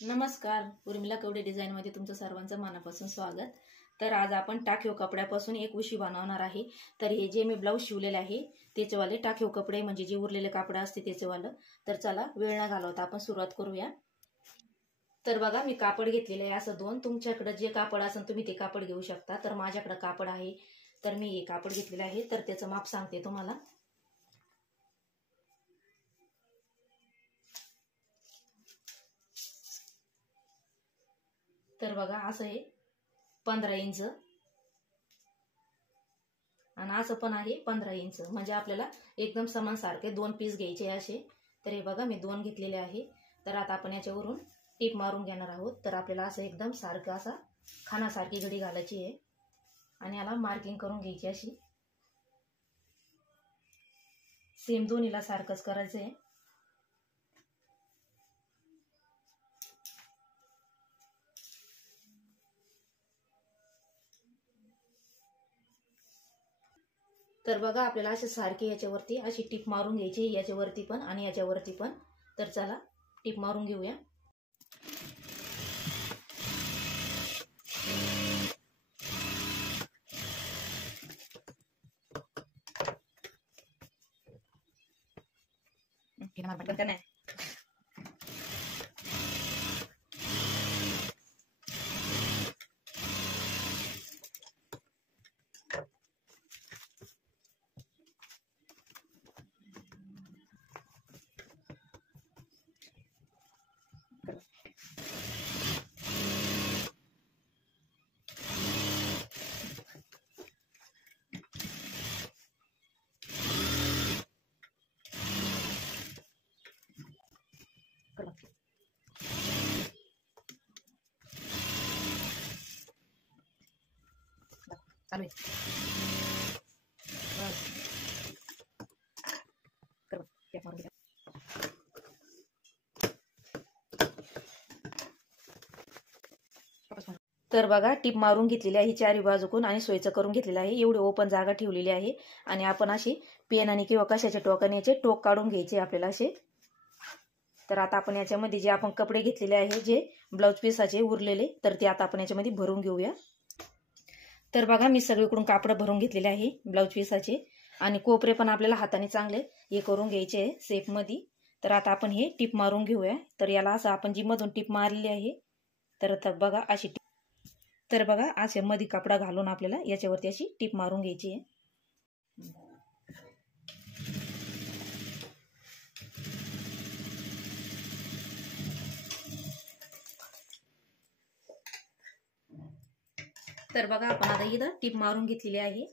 नमस्कार, उर्मिला कवडे डिझाइन मध्ये तुमचं सर्वांचं मनापासून स्वागत। तर आज आपण टाकीव कपड्यापासून एक उशी बनवणार आहे। तर हे जे मी ब्लाउज शिवलेले आहे त्याचे वाले टाकीव कपडे म्हणजे जे उरलेले कापड असते त्याचे वाले। तर चला वेळ न घालवता आपण सुरुवात करूया। तर बघा मी कापड घेतलेले आहे असं दोन, तुमच्याकडे जे कापड असेल तुम्ही ते कापड घेऊ शकता। तर माझ्याकडे कापड आहे तर मी हे कापड घेतलेले आहे। तर त्याचं माप सांगते तुम्हाला। तर बघा असं आहे 15 इंच आणि असं पण आहे 15 इंच, म्हणजे आपल्याला एकदम समान सारखे दोन पीस घ्यायचे असे। तर हे बघा मी दोन घेतलेले आहे। तर आता आपण याच्यावरून टीप मारून घेणार आहोत। तर आपल्याला असं एकदम सारखं असा खानासारखी घडी घालायची आहे आणि याला मार्किंग करून घ्यायची अशी। सेम दोन्हीला सारखंच करायचं आहे। तर बघा आपल्याला असे सारखे याच्यावरती अशी टीप मारून घ्यायची, याच्यावरती पण आणि याच्यावरती पण। तर चला टीप मारून घेऊया। तर बघा टीप मारून घेतलेली आहे चारी बाजूकून आणि सोयीचं करून घेतलेलं आहे। एवढी ओपन जागा ठेवलेली आहे आणि आपण अशी पेनाने किंवा कशाच्या टोकाने याचे टोक काढून घ्यायचे आपल्याला असे। तर आता आपण याच्यामध्ये जे आपण कपडे घेतलेले आहे जे ब्लाउज पीसाचे उरलेले, तर ते आता आपण याच्यामध्ये भरून घेऊया। तर बघा मी सगळीकडून कापड भरून घेतलेले आहे ब्लाउज पीसाचे आणि कोपरे पण आपल्याला हाताने चांगले हे करून घ्यायचे आहे शेप मध्ये। तर आता आपण हे टीप मारून घेऊया। तर याला असं आपण जी मधून टीप मारलेली आहे तर आता बघा अशी तर बघा असे मध्ये कपडा घालून आपल्याला याच्यावरती अशी टीप मारून घ्यायची आहे। तर बघा आपण आता इथं टीप मारून घेतलेली आहे